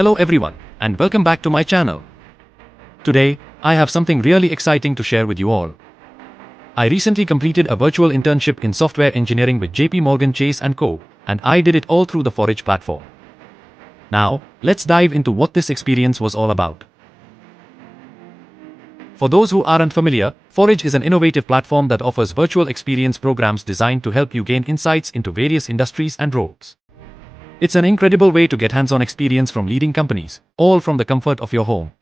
Hello everyone, and welcome back to my channel. Today, I have something really exciting to share with you all. I recently completed a virtual internship in software engineering with JPMorgan Chase & Co., and I did it all through the Forage platform. Now, let's dive into what this experience was all about. For those who aren't familiar, Forage is an innovative platform that offers virtual experience programs designed to help you gain insights into various industries and roles. It's an incredible way to get hands-on experience from leading companies, all from the comfort of your home.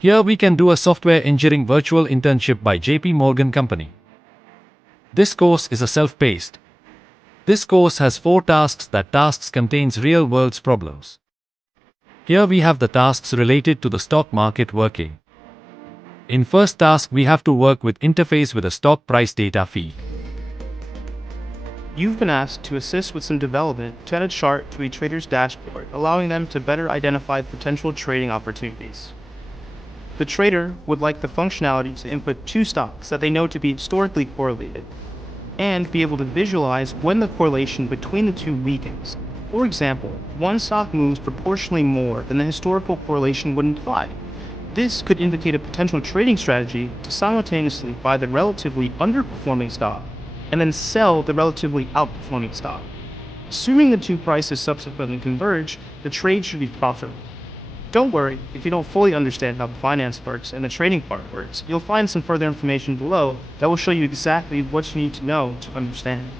Here we can do a software engineering virtual internship by JP Morgan Company. This course is a self-paced. This course has 4 tasks. That tasks contains real-world problems. Here we have the tasks related to the stock market working. In first task we have to work with interface with a stock price data feed. You've been asked to assist with some development to add a chart to a trader's dashboard, allowing them to better identify potential trading opportunities. The trader would like the functionality to input 2 stocks that they know to be historically correlated, and be able to visualize when the correlation between the 2 weakens. For example, one stock moves proportionally more than the historical correlation would imply. This could indicate a potential trading strategy to simultaneously buy the relatively underperforming stock and then sell the relatively outperforming stock. Assuming the 2 prices subsequently converge, the trade should be profitable. Don't worry if you don't fully understand how the finance works and the trading part works. You'll find some further information below that will show you exactly what you need to know to understand.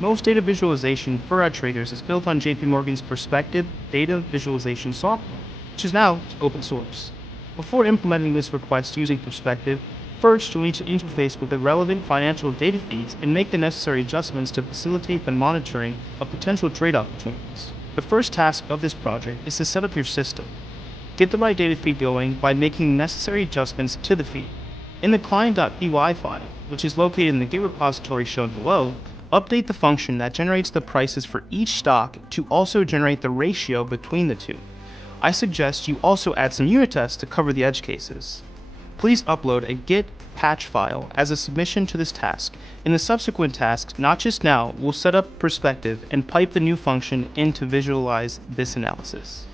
Most data visualization for our traders is built on JPMorgan's Perspective data visualization software, which is now open source. Before implementing this request using Perspective, first, you'll need to interface with the relevant financial data feeds and make the necessary adjustments to facilitate the monitoring of potential trade opportunities. The first task of this project is to set up your system. Get the right data feed going by making necessary adjustments to the feed. In the client.py file, which is located in the Git repository shown below, update the function that generates the prices for each stock to also generate the ratio between the 2. I suggest you also add some unit tests to cover the edge cases. Please upload a Git patch file as a submission to this task. In the subsequent tasks, not just now, we'll set up Perspective and pipe the new function in to visualize this analysis.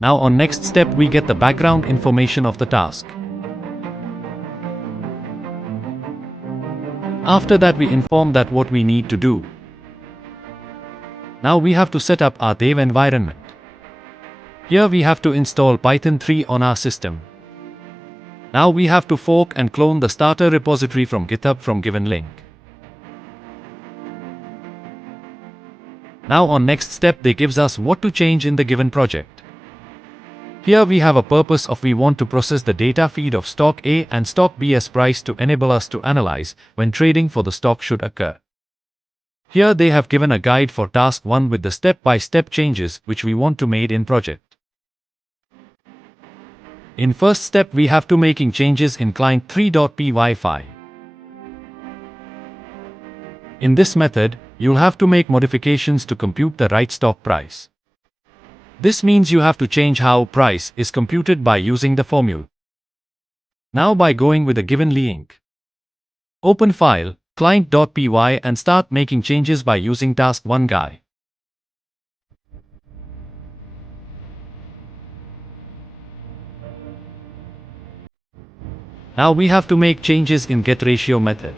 Now on next step we get the background information of the task. After that we inform that what we need to do. Now we have to set up our dev environment. Here we have to install Python 3 on our system. Now we have to fork and clone the starter repository from GitHub from given link. Now on next step they gives us what to change in the given project. Here we have a purpose of we want to process the data feed of stock A and stock B's price to enable us to analyze when trading for the stock should occur. Here they have given a guide for task 1 with the step-by-step changes which we want to made in project. In first step we have to making changes in client3.py file. In this method, you'll have to make modifications to compute the right stock price. This means you have to change how price is computed by using the formula. Now by going with a given link. Open file, client.py and start making changes by using task 1 guy. Now we have to make changes in getRatio method.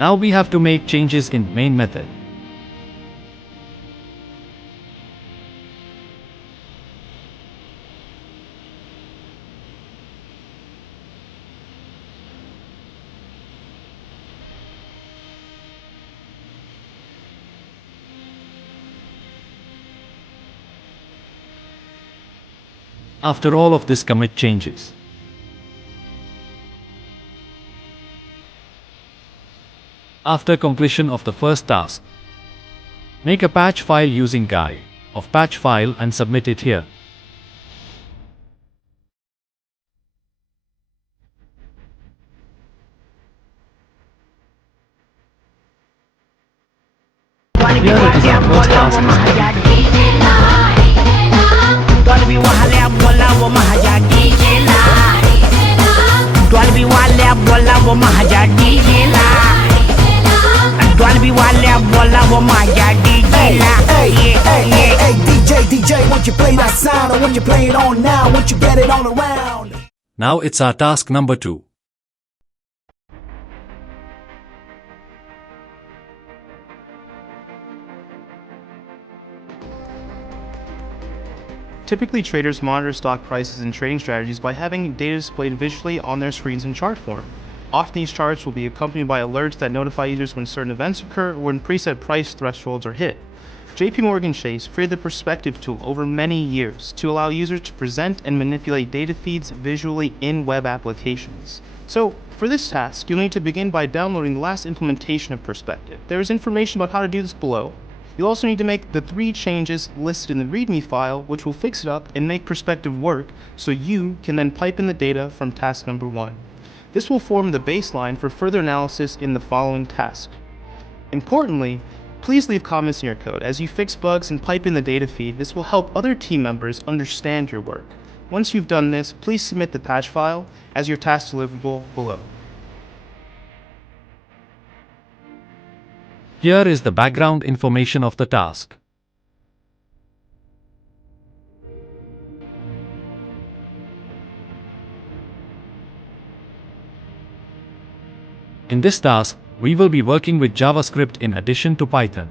Now we have to make changes in main method. After all of this commit changes. After completion of the first task, make a patch file using guy of patch file and submit it here. Here it is our first task. Dolby वाल्या बोलावं माझ्या डीजेला Dolby वाल्या बोलावं माझ्या डीजेला Hey, DJ, won't you play that sound? Or won't you play it on now? Won't you get it all around? Now it's our task number 2. Typically, traders monitor stock prices and trading strategies by having data displayed visually on their screens in chart form. Often these charts will be accompanied by alerts that notify users when certain events occur or when preset price thresholds are hit. JPMorgan Chase created the Perspective tool over many years to allow users to present and manipulate data feeds visually in web applications. So, for this task, you'll need to begin by downloading the last implementation of Perspective. There is information about how to do this below. You'll also need to make the 3 changes listed in the README file, which will fix it up and make Perspective work so you can then pipe in the data from task number 1. This will form the baseline for further analysis in the following task. Importantly, please leave comments in your code. As you fix bugs and pipe in the data feed, this will help other team members understand your work. Once you've done this, please submit the patch file as your task deliverable below. Here is the background information of the task. In this task, we will be working with JavaScript in addition to Python.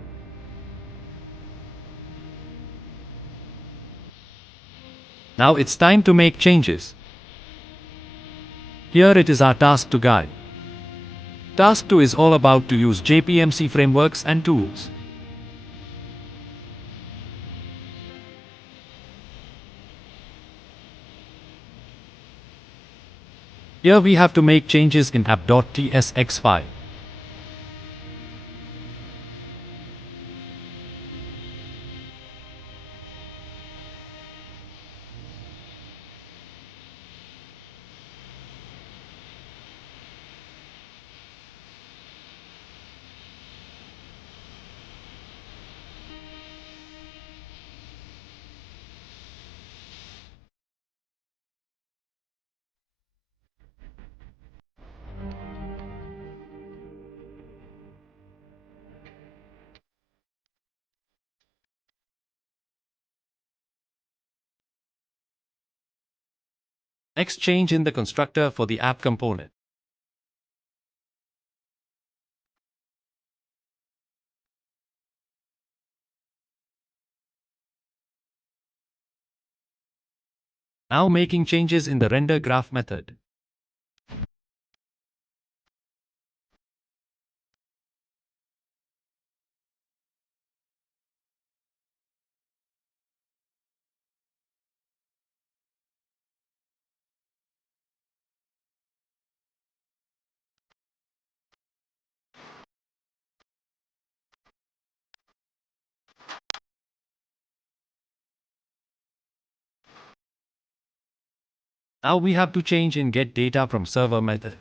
Now it's time to make changes. Here it is our task to guide. Task 2 is all about to use JPMC frameworks and tools. Here we have to make changes in app.tsx file. Next, change in the constructor for the app component. Now making changes in the render graph method. Now we have to change in get data from server method.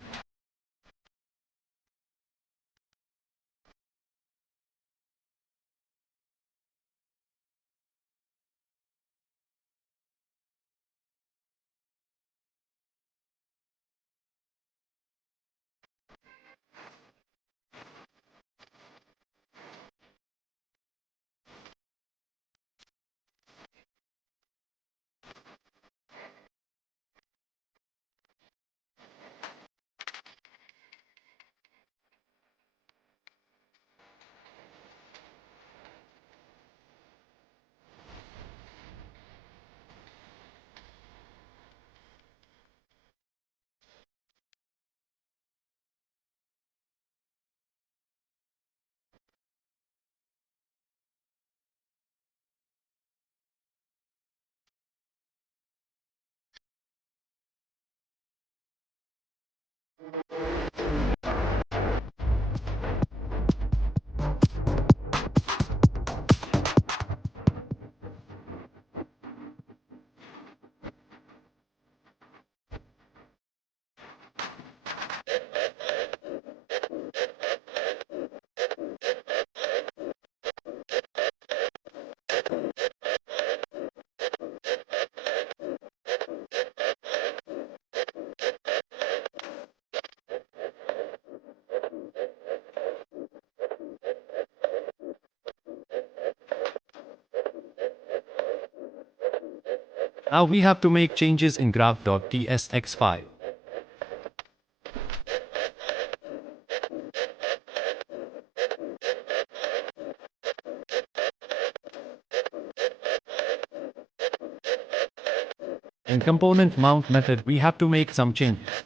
Now we have to make changes in graph.tsx file. In component mount method, we have to make some changes.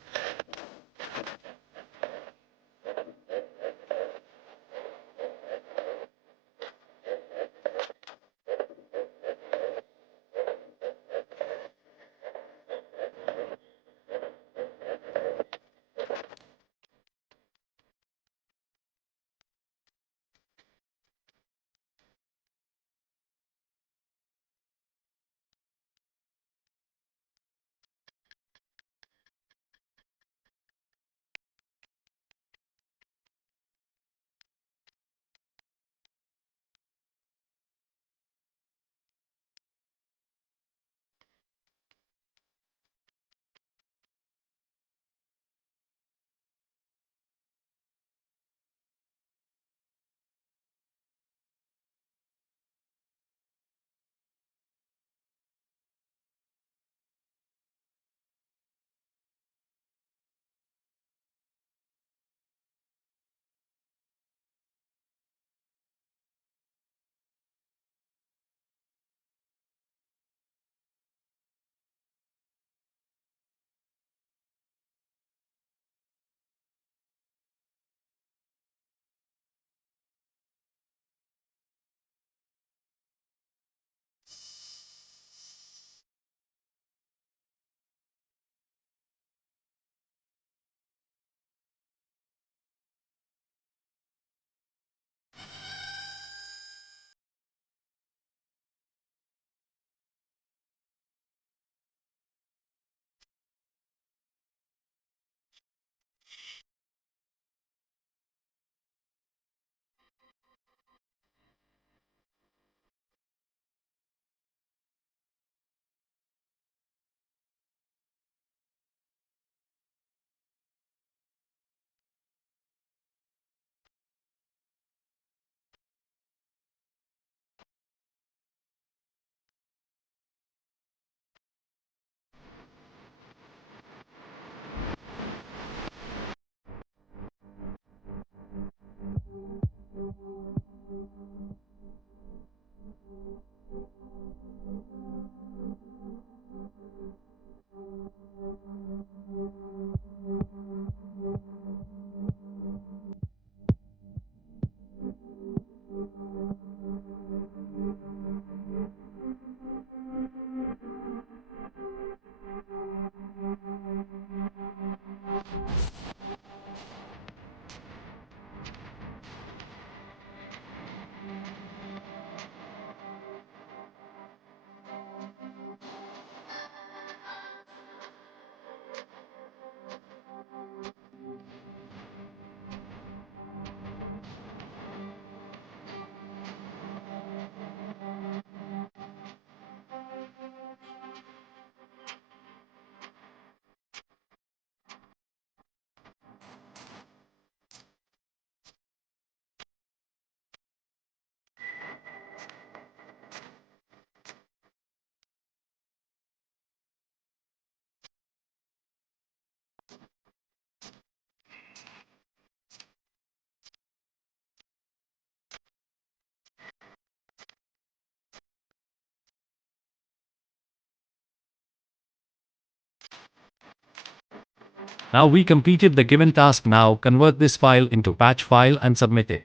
Now we completed the given task. Now convert this file into patch file and submit it.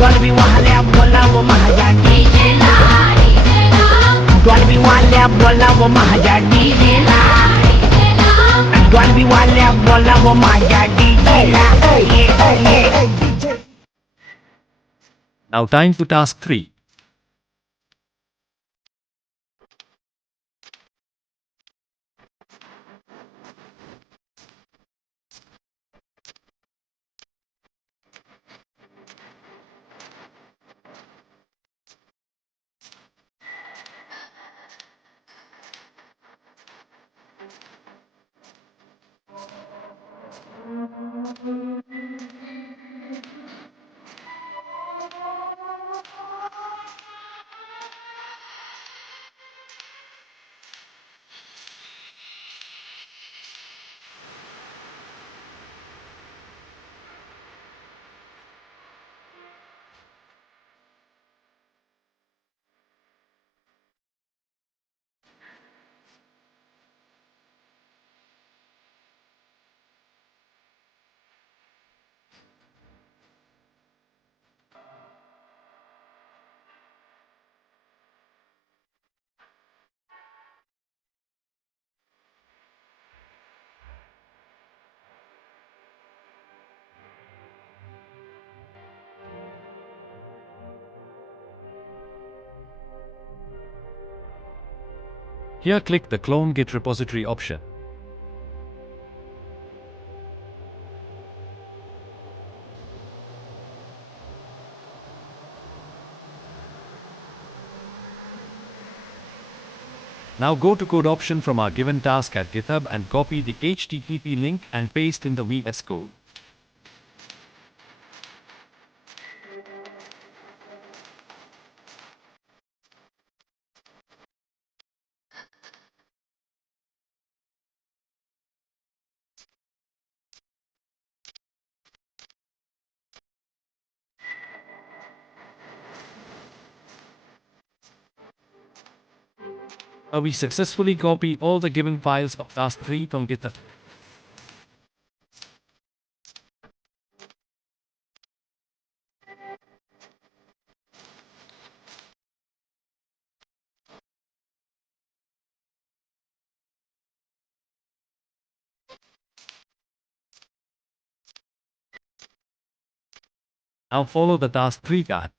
Dolby वाल्या बोलावं माझ्या डीजेला Dolby वाल्या बोलावं माझ्या डीजेला Dolby वाल्या बोलावं माझ्या डीजेला Now time to task 3. Here click the Clone Git repository option. Now go to code option from our given task at GitHub and copy the HTTP link and paste in the VS Code. We successfully copy all the given files of task 3 from GitHub. Now follow the task 3 guide.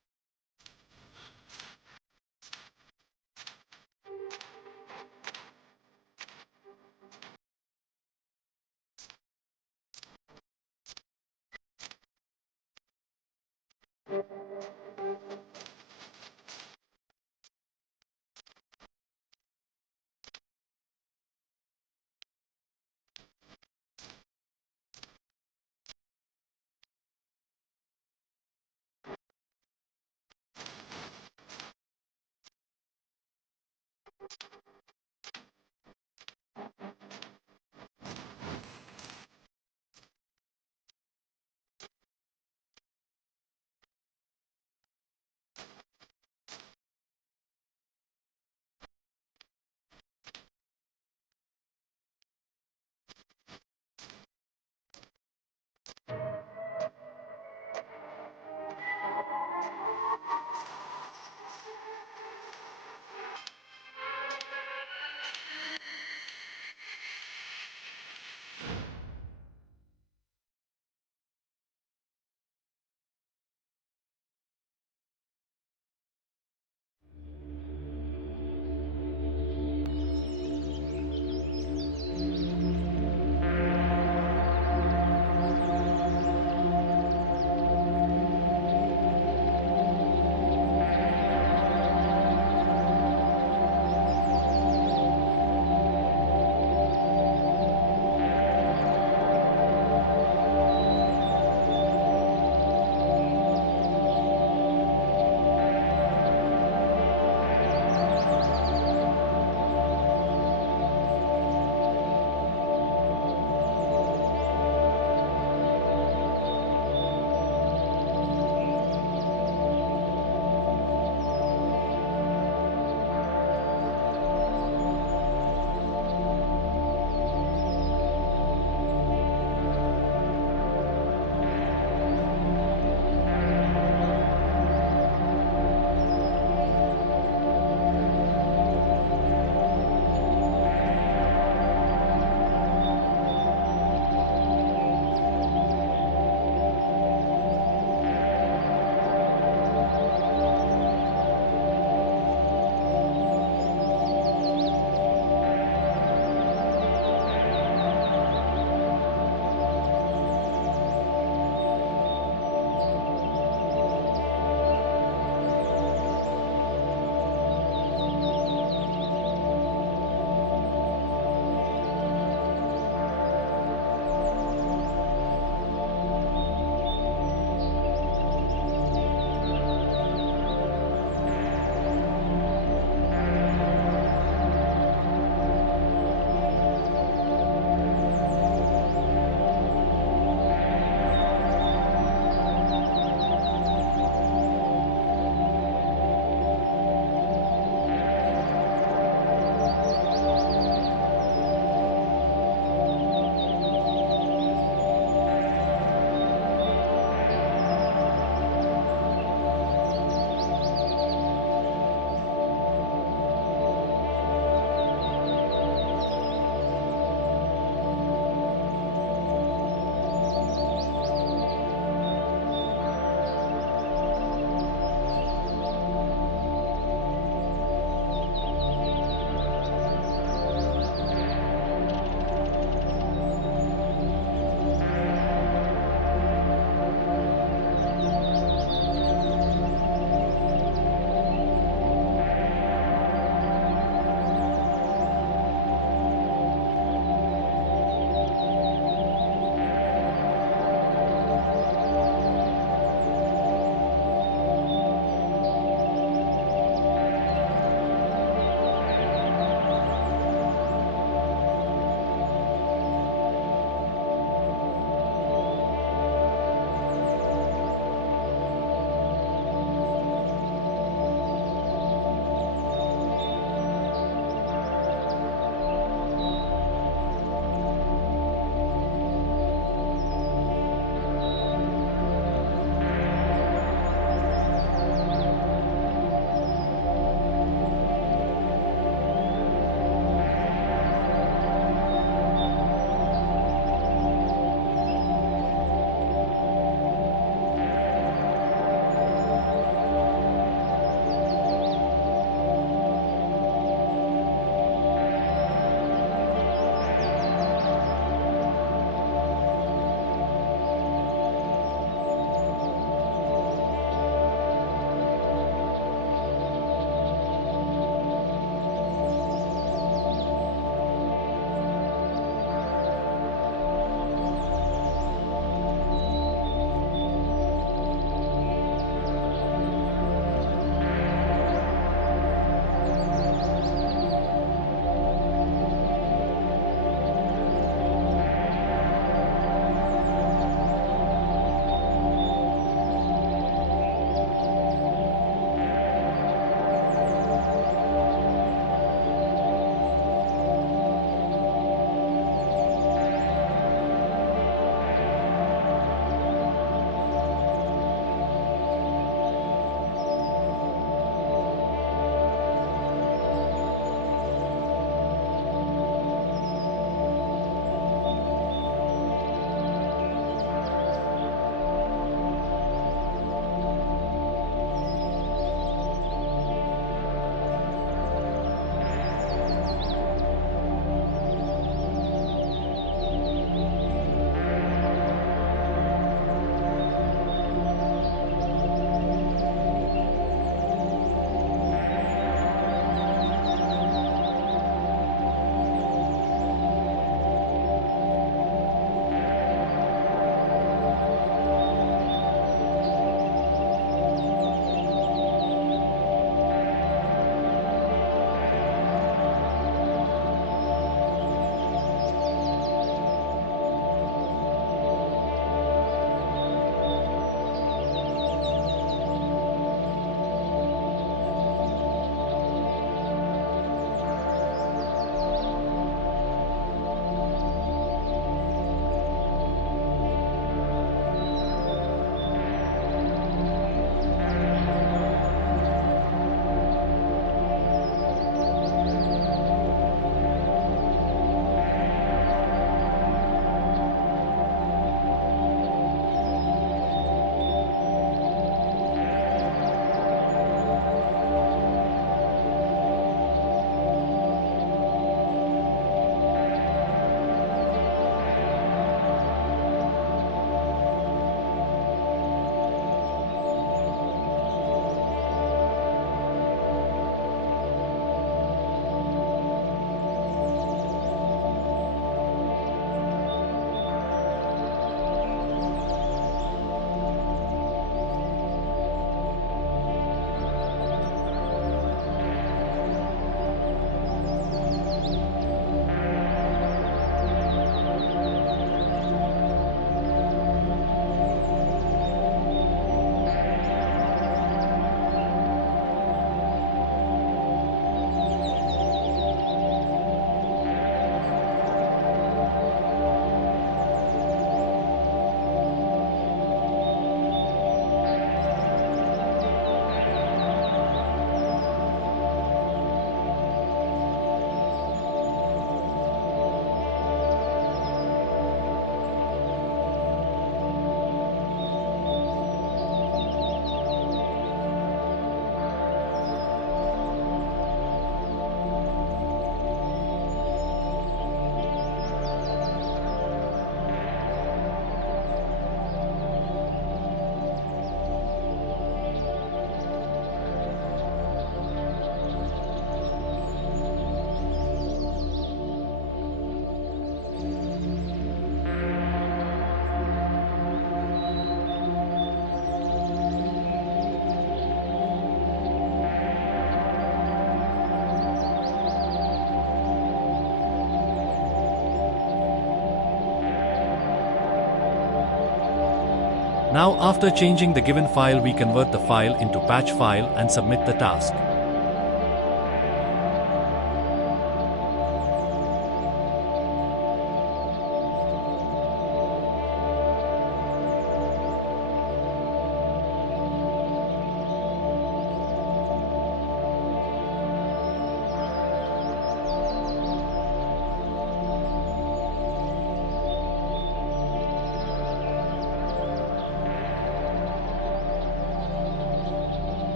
Now after changing the given file, we convert the file into batch file and submit the task.